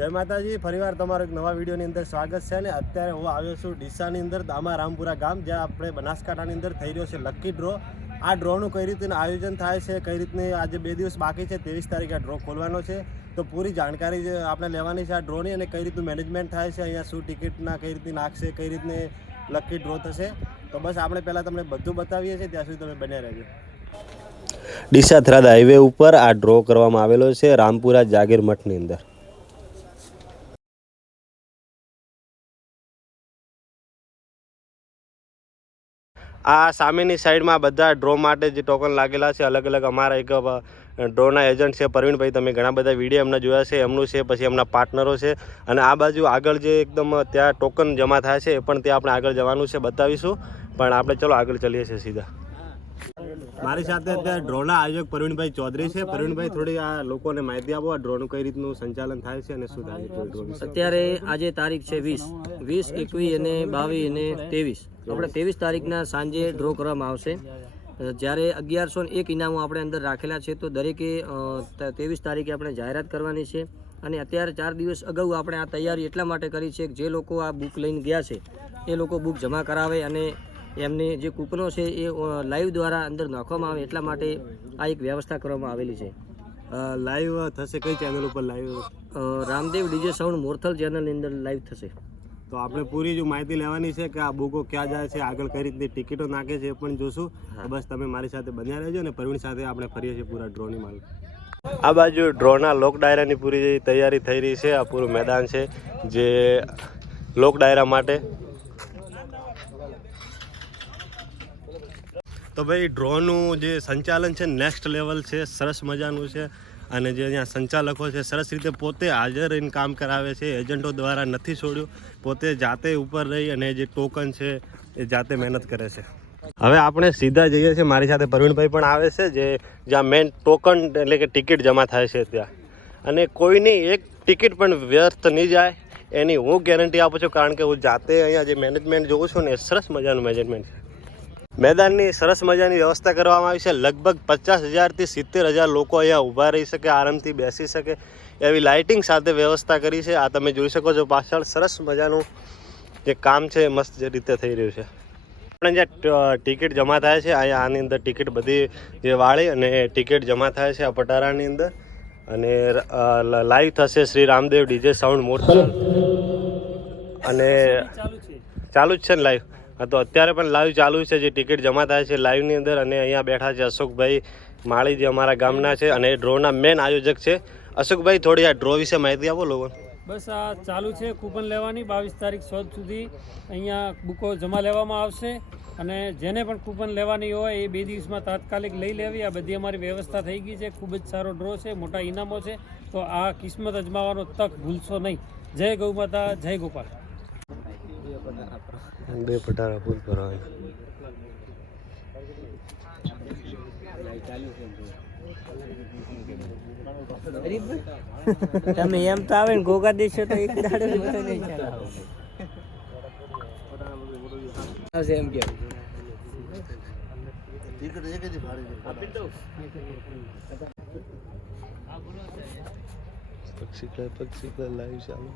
જય માતાજી, ફરીવાર તમારો એક નવા વિડીયોની અંદર સ્વાગત છે અને અત્યારે હું આવ્યો છું ડીસાની અંદર દામા રામપુરા ગામ, જ્યાં આપણે બનાસકાંઠાની અંદર થઈ રહ્યો છે લકી ડ્રો આ ડ્રોનું કઈ રીતનું આયોજન થાય છે, કઈ રીતની આજે બે દિવસ બાકી છે, ત્રેવીસ તારીખે આ ડ્રો ખોલવાનો છે. તો પૂરી જાણકારી આપણે લેવાની છે આ ડ્રોની અને કઈ રીતનું મેનેજમેન્ટ થાય છે, અહીંયા શું ટિકિટના કઈ રીતની નાખશે, કઈ રીતની લકી ડ્રો થશે. તો બસ આપણે પહેલાં તમને બધું બતાવીએ છીએ, ત્યાં સુધી તમે બન્યા રહેજો. ડીસા થરાદ હાઈવે ઉપર આ ડ્રો કરવામાં આવેલો છે, રામપુરા જાગીર મઠની અંદર. આ સામેની સાઈડમાં બધા ડ્રો માટે જે ટોકન લાગેલા છે અલગ અલગ અમારા એક ડ્રોના એજન્ટ છે પ્રવીણભાઈ તમે ઘણા બધા વીડિયો એમના જોયા છે, એમનું છે, પછી એમના પાર્ટનરો છે. અને આ બાજુ આગળ જે એકદમ ત્યાં ટોકન જમા થાય છે, એ પણ ત્યાં આપણે આગળ જવાનું છે, બતાવીશું. પણ આપણે ચલો આગળ ચલીએ છીએ સીધા. મારી સાથે અત્યારે ડ્રોના આયોજક પ્રવીણભાઈ ચૌધરી છે. પ્રવીણભાઈ, થોડી આ લોકોને માહિતી આપો, આ ડ્રોનું કઈ રીતનું સંચાલન થાય છે અને શું થાય અત્યારે આજે તારીખ છે વીસ. વીસ, એકવીસ અને બાવીસ અને ત્રેવીસ. આપણે ત્રેવીસ તારીખના સાંજે ડ્રો કરવામાં આવશે. જ્યારે અગિયારસો એક ઇનામો આપણે અંદર રાખેલા છે, તો દરેકે ત્રેવીસ તારીખે આપણે જાહેરાત કરવાની છે. અને અત્યારે ચાર દિવસ અગાઉ આપણે આ તૈયારી એટલા માટે કરી છે કે જે લોકો આ બુક લઈને ગયા છે, એ લોકો બુક જમા કરાવે અને એમની જે કૂપનો છે એ લાઈવ દ્વારા અંદર નાખવામાં આવે એટલા માટે આ એક વ્યવસ્થા કરવામાં આવેલી છે. લાઈવ થશે? કઈ ચેનલ ઉપર live Ramdev DJ sound Morthal ચેનલની અંદર લાઈવ થશે. તો આપણે પૂરી જો માહિતી લેવાની છે કે આ બુકો ક્યાં જાય છે આગળ કઈ રીતની ટિકિટો નાખે છે એ પણ જોશું. બસ તમે મારી સાથે બન્યા રહેજો અને પ્રવીણ સાથે આપણે ફરીએ છીએ પૂરા ડ્રોની માલ આ બાજુ ડ્રોના લોક ડાયરાની પૂરી તૈયારી થઈ રહી છે. આ પૂરું મેદાન છે જે લોક ડાયરા માટે તો ભાઈ, ડ્રોનું જે સંચાલન છે નેક્સ્ટ લેવલ છે, સરસ મજાનું છે. અને જે અહીંયા સંચાલકો છે, સરસ રીતે પોતે હાજર રહીને કામ કરાવે છે. એજન્ટો દ્વારા નથી છોડ્યું. પોતે જાતે ઉપર રહી અને જે ટોકન છે, એ જાતે મહેનત કરે છે. હવે આપણે સીધા જઈએ છીએ. મારી સાથે પ્રવીણભાઈ પણ આવે છે, જે જ્યાં મેન ટોકન એટલે કે ટિકિટ જમા થાય છે ત્યાં. અને કોઈની એક ટિકિટ પણ વ્યર્થ નહીં જાય. એની હું ગેરંટી આપું છું, કારણ કે હું જાતે અહીંયા જે મેનેજમેન્ટ જોઉં છું ને, એ સરસ મજાનું મેનેજમેન્ટ છે. મેદાનની સરસ મજાની વ્યવસ્થા કરવામાં આવી છે. લગભગ પચાસ હજારથી સિત્તેર હજાર લોકો અહીંયા ઊભા રહી શકે આરામથી બેસી શકે એવી લાઇટિંગ સાથે વ્યવસ્થા કરી છે. આ તમે જોઈ શકો છો પાછળ સરસ મજાનું જે કામ છે એ મસ્ત જે રીતે થઈ રહ્યું છે. આપણે જ્યાં ટિકિટ જમા થાય છે અહીંયા આની અંદર ટિકિટ બધી જે વાળી અને ટિકિટ જમા થાય છે આ પટારાની અંદર. અને લાઈવ થશે શ્રી રામદેવ ડીજે સાઉન્ડ મોરચલ અને ચાલુ જ છે ને લાઈવ તો અત્યારે પણ લાઈવ ચાલુ છે, જે ટિકિટ જમા થાય છે લાઈવની અંદર. અને અહીંયા બેઠા છે અશોકભાઈ માળી જે અમારા ગામના છે અને ડ્રોના મેન આયોજક છે. અશોકભાઈ, થોડી આ ડ્રો વિશે માહિતી આપો લોકો બસ આ ચાલુ છે કૂપન લેવાની, બાવીસ તારીખ સોળ સુધી. અહીંયા બુકો જમા લેવામાં આવશે. અને જેને પણ કૂપન લેવાની હોય એ બે દિવસમાં તાત્કાલિક લઈ લેવી. આ બધી અમારી વ્યવસ્થા થઈ ગઈ છે. ખૂબ જ સારો ડ્રો છે, મોટા ઇનામો છે. તો આ કિસ્મત અજમાવાનો તક ભૂલશો નહીં. જય ગૌ માતા, જય ગોપાલ. બે પટારા ફૂલ કરવા તમે એમ તો આવે ને ગોગા દેશો તો એક દાડો નહીં ચાલે એમ કે પક્ષી પક્ષી લાઈવ ચાલુ.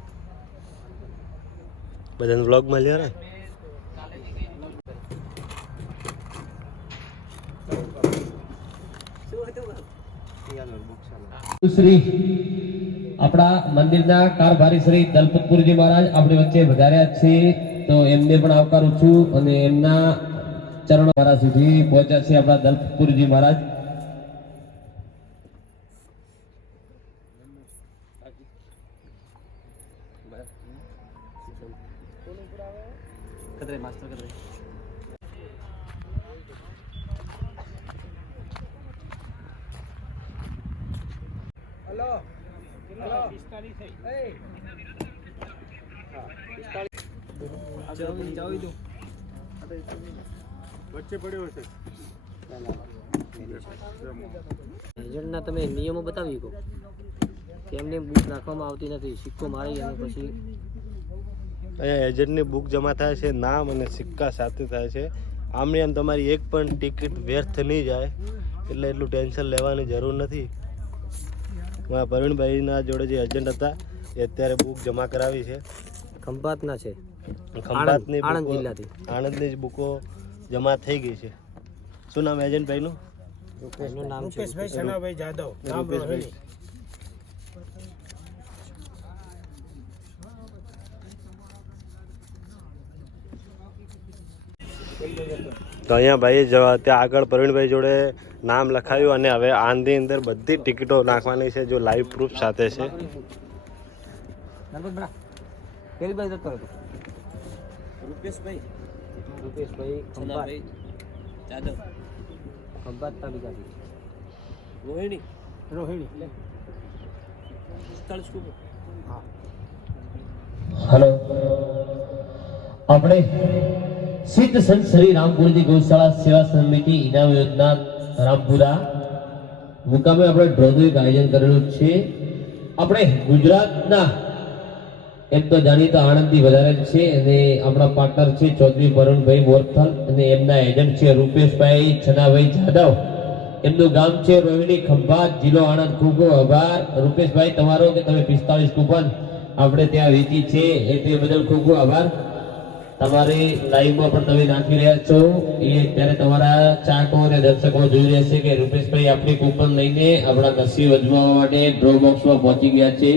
બધાને વ્લોગમાં લ્યો ને? શ્રી આપણા મંદિરના કારભારી શ્રી દલપતપુરજી મહારાજ આપણી વચ્ચે વધાર્યા છે. તો એમને પણ આવકારું છું અને એમના ચરણ મારા સુધી પહોંચ્યા છે આપણા દલપતપુરજી મહારાજ. વચ્ચે પડ્યો છે એજન્ટના તમે નિયમો બતાવી શકો. કે એમને બુક નાખવામાં આવતી નથી. સિક્કો મારી અને પછી અહીંયા એજન્ટની બુક જમા થાય છે નામ અને સિક્કા સાથે થાય છે. આમને આમ તમારી એક પણ ટિકિટ વ્યર્થ નહીં જાય એટલે એટલું ટેન્શન લેવાની જરૂર નથી. મારા પ્રવીણભાઈના જોડે જે એજન્ટ હતા એ અત્યારે બુક જમા કરાવી છે. ખંભાતના છે? ખંભાતની આણંદ જિલ્લાથી. આણંદની જ બુકો જમા થઈ ગઈ છે. શું નામ એજન્ટભાઈનું એનું નામ છે રૂપેશભાઈ તો અહીંયા ભાઈ ત્યાં આગળ પ્રવીણભાઈ જોડે નામ લખાયું અને હવે આંધી અંદર બધી ટિકિટો નાખવાની છે જો લાઈવ પ્રૂફ સાથે છે. રોહિણી. રોહિણી. હલો. આપણે સિદ્ધ સંત શ્રી રામપુરજી ગૌશાળા સેવા સમિતિ ઇનામ યોજના રામપુરા. મુકામે આપણે ડ્રોનું એક આયોજન કરેલું છે. આપણે ગુજરાતના, એમ તો જાણીતા આણંદથી વધારે છે અને આપણા પાર્ટનર છે ચૌધરી વરુણભાઈ મોરથલ અને એમના એજન્ટ છે રૂપેશભાઈ છનાભાઈ જાદવ. એમનું ગામ છે રોહિણી ખંભાત, જિલ્લો આણંદ. ખૂબ ખૂબ આભાર. રૂપેશભાઈ, તમારો કે તમે પિસ્તાળીસ કુપન આપણે ત્યાં વેચી છે એ તે બદલ ખૂબ ખૂબ આભાર. તમારી લાઈવમાં પણ તમે નાખી રહ્યા છો. એ અત્યારે તમારા ચાહકો અને દર્શકો જોઈ રહ્યા છે કે રૂપેશભાઈ આપણી કૂપન લઈને આપણા લસ્સી અજમાવવા માટે ડ્રો બોક્સમાં પહોંચી ગયા છે.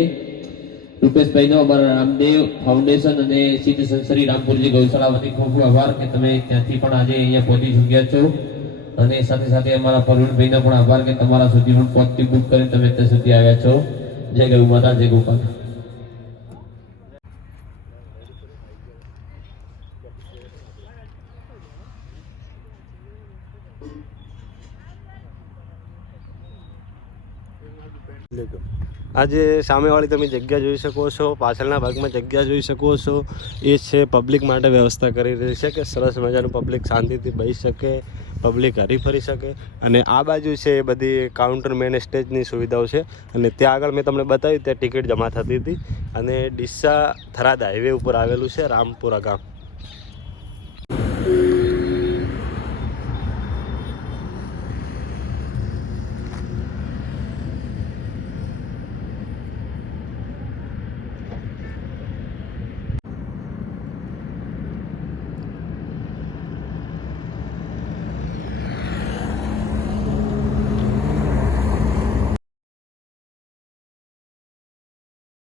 રૂપેશભાઈનો અમારા રામદેવ ફાઉન્ડેશન અને સિદ્ધ સંસરી રામપુરજી ગૌશાળા વતી ખૂબ ખૂબ આભાર કે તમે ત્યાંથી પણ આજે અહીંયા પહોંચી ચૂક્યા છો. અને સાથે સાથે અમારા પરવીણભાઈનો પણ આભાર કે તમારા સુધી પણ પહોંચતી બુક કરી તમે ત્યાં સુધી આવ્યા છો. જય ગૌ માતા, જય ગોપાલ. આજે સામેવાળી તમે જગ્યા જોઈ શકો છો, પાછળના ભાગમાં જગ્યા જોઈ શકો છો. એ છે પબ્લિક માટે વ્યવસ્થા કરી રહી છે કે સરસ મજાનું પબ્લિક શાંતિથી બેસી શકે પબ્લિક હરી ફરી શકે. અને આ બાજુ છે એ બધી કાઉન્ટર મેન સ્ટેજની સુવિધાઓ છે. અને ત્યાં આગળ મેં તમને બતાવ્યું, ત્યાં ટિકિટ જમા થતી હતી. અને ડીસા થરાદ હાઈવે ઉપર આવેલું છે, રામપુરા ગામ.